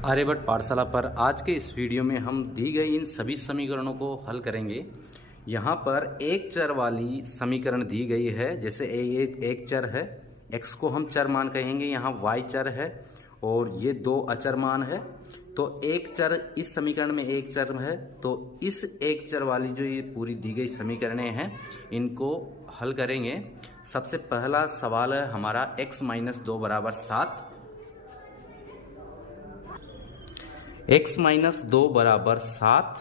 आर्यभट्ट पाठशाला पर आज के इस वीडियो में हम दी गई इन सभी समीकरणों को हल करेंगे। यहाँ पर एक चर वाली समीकरण दी गई है, जैसे एक चर है, x को हम चर मान कहेंगे, यहाँ y चर है और ये दो अचर मान है। तो एक चर, इस समीकरण में एक चर है, तो इस एक चर वाली जो ये पूरी दी गई समीकरणें हैं इनको हल करेंगे। सबसे पहला सवाल है हमारा x - 2 = 7। x - 2 = 7।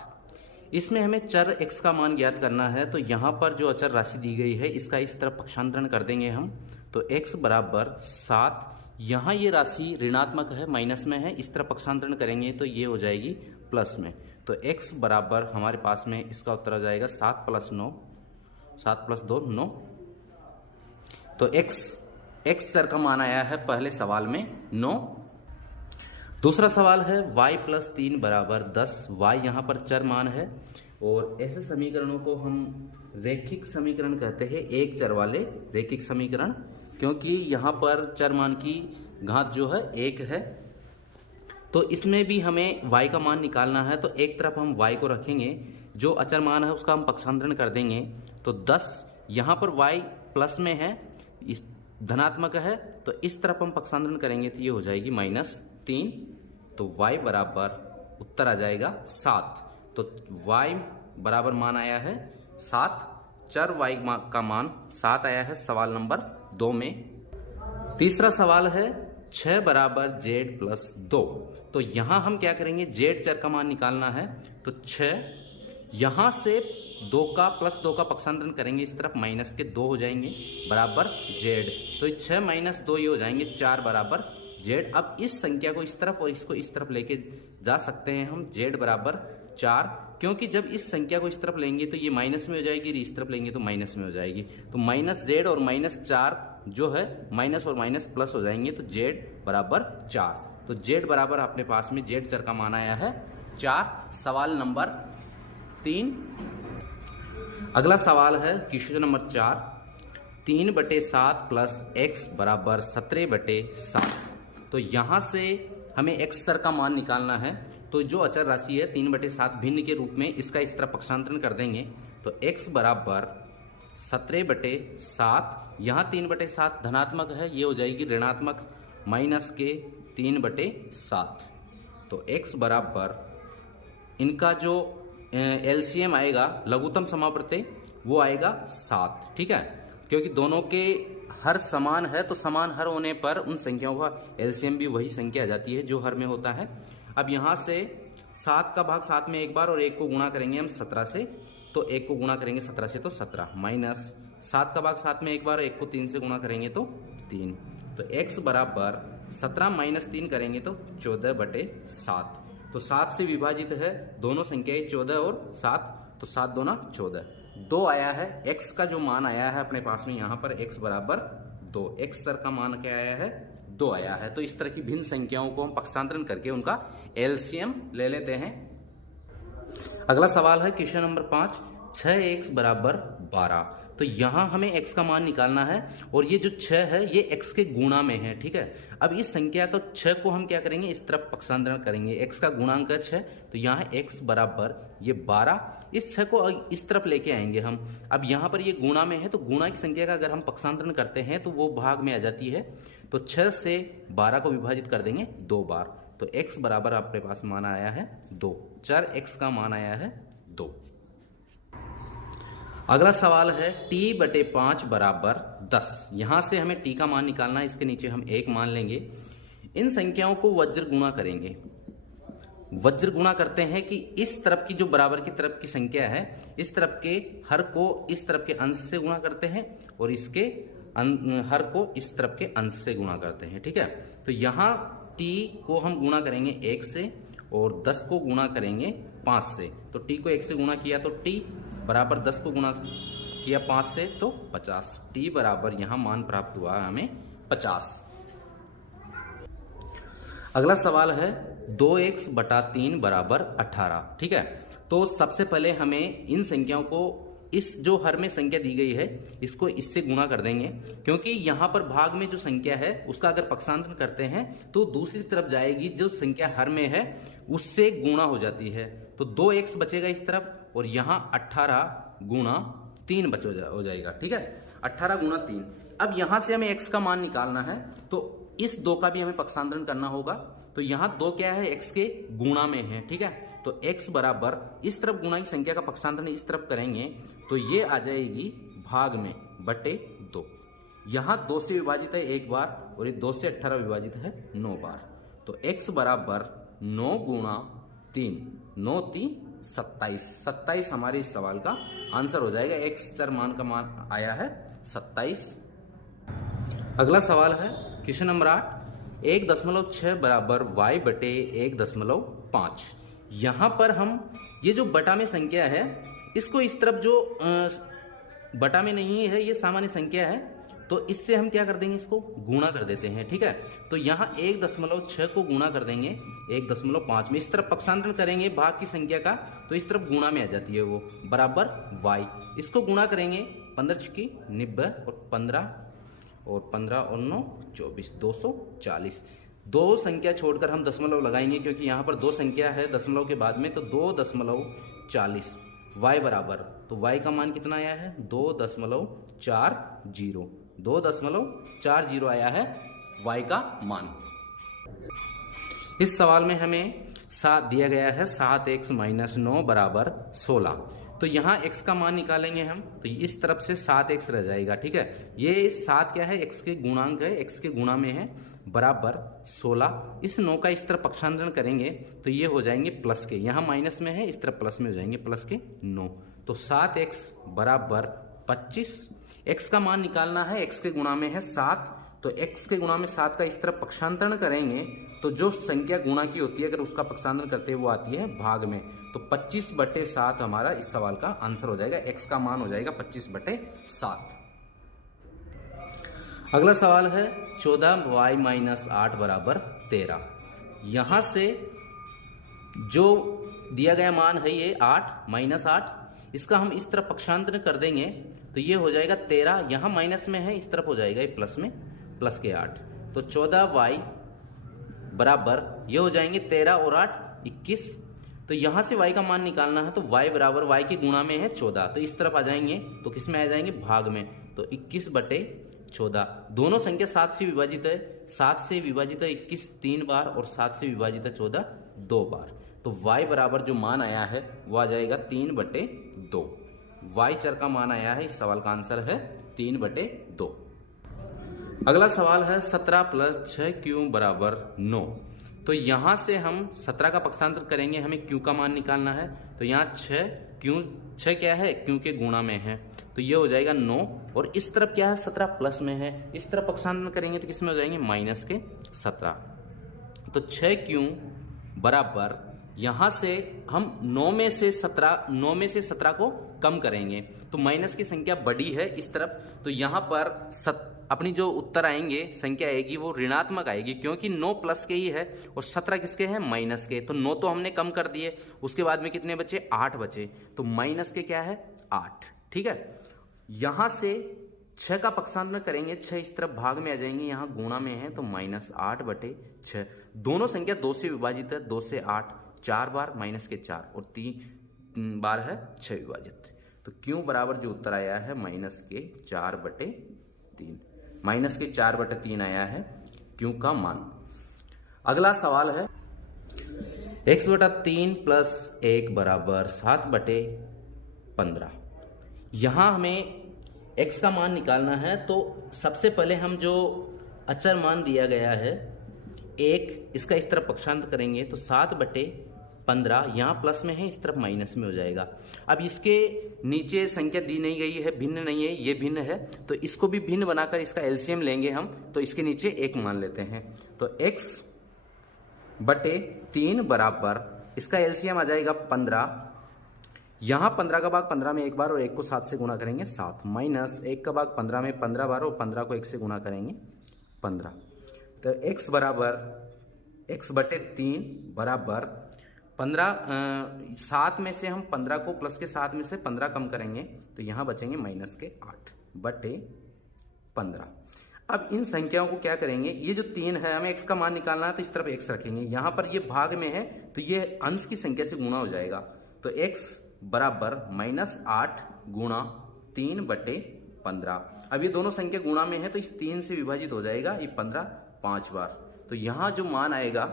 इसमें हमें चर x का मान ज्ञात करना है, तो यहाँ पर जो अचर राशि दी गई है इसका इस तरफ पक्षांतरण कर देंगे हम। तो x = 7, यहाँ ये राशि ऋणात्मक है, माइनस में है, इस तरफ पक्षांतरण करेंगे तो ये हो जाएगी प्लस में। तो x बराबर हमारे पास में इसका उत्तर आ जाएगा 7 + 9, 7 + 2 9। तो x चर का मान आया है पहले सवाल में 9। दूसरा सवाल है y + 3 = 10। y यहाँ पर चर मान है और ऐसे समीकरणों को हम रैखिक समीकरण कहते हैं, एक चर वाले रैखिक समीकरण, क्योंकि यहाँ पर चर मान की घात जो है 1 है। तो इसमें भी हमें y का मान निकालना है, तो एक तरफ हम y को रखेंगे, जो अचर मान है उसका हम पक्षांतरण कर देंगे। तो 10, यहाँ पर y प्लस में है, इस धनात्मक है, तो इस तरफ हम पक्षांतरण करेंगे तो ये हो जाएगी -3। तो y बराबर उत्तर आ जाएगा 7। तो y बराबर मान आया है 7, चर y का मान 7 आया है सवाल नंबर 2 में। तीसरा सवाल है 6 = z + 2। तो यहाँ हम क्या करेंगे, z चर का मान निकालना है। तो 6, यहाँ से 2 का प्लस 2 का पक्षांतरण करेंगे, इस तरफ माइनस के 2 हो जाएंगे बराबर z। तो 6 - 2 ये हो जाएंगे 4 बराबर z। अब इस संख्या को इस तरफ और इसको इस तरफ लेके जा सकते हैं हम, z बराबर 4, क्योंकि जब इस संख्या को इस तरफ लेंगे तो ये माइनस में हो जाएगी, इस तरफ लेंगे तो माइनस में हो जाएगी। तो -z और -4 जो है माइनस और माइनस प्लस हो जाएंगे, तो z बराबर 4। तो z बराबर अपने पास में z चर का मान आया है 4, सवाल नंबर 3। अगला सवाल है क्वेश्चन नंबर 4, 3/7 + x = 17/7। तो यहाँ से हमें x चर का मान निकालना है। तो जो अचर राशि है 3/7 भिन्न के रूप में, इसका इस तरह पक्षांतरण कर देंगे। तो x बराबर 17/7, यहाँ 3/7 धनात्मक है, ये हो जाएगी ऋणात्मक, माइनस के 3/7। तो x बराबर इनका जो एलसीएम आएगा, लघुत्तम समाप्रत्यय, वो आएगा 7। ठीक है, क्योंकि दोनों के हर समान है, तो समान हर होने पर उन संख्याओं का एलसीएम भी वही संख्या आ जाती है जो हर में होता है। अब यहाँ से 7 का भाग 7 में एक बार और 1 को गुणा करेंगे हम 17 से, तो 1 को गुणा करेंगे 17 से तो 17, माइनस 7 का भाग 7 में एक बार, 1 को 3 से गुणा करेंगे तो 3। तो x बराबर 17 - 3 करेंगे तो 14/7। तो 7 से विभाजित है दोनों संख्याएं 14 और 7, तो 7 दूना 14, 2 आया है। x का जो मान आया है अपने पास में, यहाँ पर x बराबर 2, x सर का मान क्या आया है, 2 आया है। तो इस तरह की भिन्न संख्याओं को हम पक्षांतरण करके उनका एलसीएम ले लेते हैं। अगला सवाल है क्वेश्चन नंबर 5, 6x = 12। तो यहाँ हमें x का मान निकालना है, और ये जो 6 है ये x के गुणा में है। ठीक है, अब इस संख्या को 6 को हम क्या करेंगे, इस तरफ पक्षांतरण करेंगे, x का गुणांक है 6, तो यहाँ x बराबर ये 12, इस 6 को इस तरफ लेके आएंगे हम। अब यहाँ पर ये गुणा में है, तो गुणा की संख्या का अगर हम पक्षांतरण करते हैं तो वो भाग में आ जाती है। तो 6 से 12 को विभाजित कर देंगे 2 बार, तो x बराबर अपने पास मान आया है 2, चर x का मान आया है 2। अगला सवाल है t/5 = 10। यहाँ से हमें t का मान निकालना है, इसके नीचे हम 1 मान लेंगे। इन संख्याओं को वज्र गुणा करेंगे। वज्र गुणा करते हैं कि इस तरफ की जो बराबर की तरफ की संख्या है, इस तरफ के हर को इस तरफ के अंश से गुणा करते हैं, और इसके हर को इस तरफ के अंश से गुणा करते हैं। ठीक है, तो यहाँ t को हम गुणा करेंगे 1 से और 10 को गुणा करेंगे 5 से। तो t को 1 से गुणा किया तो t बराबर 10 को गुणा किया 5 से तो 50। t बराबर यहाँ मान प्राप्त हुआ हमें 50। अगला सवाल है 2x/3 = 18। ठीक है, तो सबसे पहले हमें इन संख्याओं को इस जो हर में संख्या दी गई है इसको इससे गुणा कर देंगे, क्योंकि यहाँ पर भाग में जो संख्या है उसका अगर पक्षांतरण करते हैं तो दूसरी तरफ जाएगी, जो संख्या हर में है उससे गुणा हो जाती है। तो 2x बचेगा इस तरफ और यहाँ 18 गुणा 3 हो जाएगा। ठीक है, 18 गुणा 3। अब यहाँ से हमें x का मान निकालना है तो इस 2 का भी हमें पक्षांतरण करना होगा। तो यहाँ 2 क्या है, x के गुणा में है। ठीक है, तो x बराबर इस तरफ गुणा की संख्या का पक्षांतरण इस तरफ करेंगे तो ये आ जाएगी भाग में बटे 2। यहाँ 2 से विभाजित है 1 बार और ये 2 से 18 विभाजित है 9 बार। तो x बराबर 9 गुणा 3, 9 3 27। 27 हमारे इस सवाल का आंसर हो जाएगा। x चर मान का मान आया है 27। अगला सवाल है क्वेश्चन नंबर 8, 1.6 बराबर y बटे 1.5। यहाँ पर हम ये जो बटा में संख्या है इसको इस तरफ जो बटा में नहीं है ये सामान्य संख्या है तो इससे हम क्या कर देंगे, इसको गुणा कर देते हैं। ठीक है, तो यहाँ 1.6 को गुणा कर देंगे 1.5 में, इस तरफ पक्षांतरण करेंगे भाग की संख्या का तो इस तरफ गुणा में आ जाती है वो, बराबर y। इसको गुणा करेंगे 15 छुकी 90 और 15 और 9 24, 240। 2 संख्या छोड़कर हम दशमलव लगाएंगे क्योंकि यहाँ पर 2 संख्या है दशमलव के बाद में, तो 2.40 y बराबर, तो y का मान कितना आया है 2.40। 2.40 आया है y का मान। इस सवाल में हमें 7 दिया गया है, 7x - 9 बराबर 16। तो यहाँ x का मान निकालेंगे हम तो इस तरफ से 7x रह जाएगा। ठीक है, ये 7 क्या है, x के गुणांक है, x के गुणा में है, बराबर 16। इस 9 का इस तरफ पक्षांतरण करेंगे तो ये हो जाएंगे प्लस के, यहाँ माइनस में है इस तरफ प्लस में हो जाएंगे, प्लस के 9। तो 7x बराबर 25। x का मान निकालना है, x के गुणा में है 7, तो x के गुणा में 7 का इस तरफ पक्षांतरण करेंगे तो जो संख्या गुणा की होती है अगर उसका पक्षांतरण करते हैं वो आती है भाग में। तो 25/7 हमारा इस सवाल का आंसर हो जाएगा। x का मान हो जाएगा 25/7। अगला सवाल है 14y - 8 बराबर 13। यहां से जो दिया गया मान है ये 8 - 8, इसका हम इस तरफ पक्षांतरण कर देंगे तो ये हो जाएगा 13, यहाँ माइनस में है इस तरफ हो जाएगा ये प्लस में, प्लस के 8। तो 14y बराबर ये हो जाएंगे 13 और 8 21। तो यहाँ से y का मान निकालना है तो y बराबर y के गुणा में है 14, तो इस तरफ आ जाएंगे तो किस में आ जाएंगे, भाग में। तो 21/14। दोनों संख्या 7 से विभाजित है, 7 से विभाजित है 21 3 बार और 7 से विभाजित है 14 2 बार। तो y बराबर जो मान आया है वो आ जाएगा 3/2। y चर का मान आया है, इस सवाल का आंसर है 3/2। अगला सवाल है 17 + 6q बराबर 9। तो यहाँ से हम 17 का पक्षांतर करेंगे, हमें q का मान निकालना है। तो यहाँ 6 क्या है, q के गुणा में है तो ये हो जाएगा 9, और इस तरफ क्या है 17 प्लस में है, इस तरफ पक्षांतर करेंगे तो किसमें हो जाएंगे, -17। तो 6q बराबर यहाँ से हम 9 में से 17 को कम करेंगे तो माइनस की संख्या बड़ी है इस तरफ, तो यहाँ पर अपनी जो उत्तर आएंगे संख्या आएगी वो ऋणात्मक आएगी, क्योंकि 9 प्लस के ही है और 17 किसके हैं, माइनस के। तो 9 तो हमने कम कर दिए, उसके बाद में कितने बचे, 8 बचे, तो माइनस के क्या है 8। ठीक है, यहाँ से 6 का पक्षांतर करेंगे, 6 इस तरफ भाग में आ जाएंगे, यहाँ गुणा में है तो -8/6। दोनों संख्या 2 से विभाजित है, 2 से 8 4 बार, माइनस के 4 और 3 बार है 6 विभाजित। तो क्यों बराबर जो उत्तर आया है -4/3, -4/3 आया है क्यों का मान। अगला सवाल है x/3 + 1 बराबर 7/15। यहाँ हमें x का मान निकालना है, तो सबसे पहले हम जो अचर मान दिया गया है 1, इसका इस तरफ पक्षांतर करेंगे तो 7/15, यहाँ प्लस में है इस तरफ माइनस में हो जाएगा। अब इसके नीचे संख्या दी नहीं गई है, भिन्न नहीं है, ये भिन्न है, तो इसको भी भिन्न बनाकर इसका एलसीएम लेंगे हम, तो इसके नीचे 1 मान लेते हैं। तो x/3 बराबर इसका एलसीएम आ जाएगा 15, यहाँ 15 का भाग 15 में 1 बार और 1 को 7 से गुणा करेंगे 7, माइनस 1 का भाग 15 में 15 बार और 15 को 1 से गुणा करेंगे 15। तो x बराबर x/3 बराबर 7 में से हम 15 को प्लस के 7 में से 15 कम करेंगे तो यहाँ बचेंगे माइनस के 8 बटे 15। अब इन संख्याओं को क्या करेंगे, ये जो 3 है हमें x का मान निकालना है तो इस तरफ x रखेंगे, यहाँ पर ये भाग में है तो ये अंश की संख्या से गुणा हो जाएगा। तो x बराबर -8 गुणा 3 बटे 15। अब ये दोनों संख्या गुणा में है तो इस 3 से विभाजित हो जाएगा, ये 15 5 बार। तो यहाँ जो मान आएगा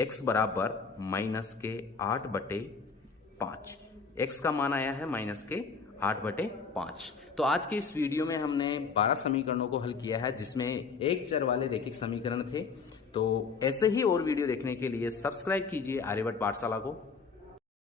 x बराबर -8 बटे 5। x का मान आया है -8 बटे 5। तो आज के इस वीडियो में हमने 12 समीकरणों को हल किया है जिसमें एक चर वाले रैखिक समीकरण थे। तो ऐसे ही और वीडियो देखने के लिए सब्सक्राइब कीजिए आर्यभट्ट पाठशाला को।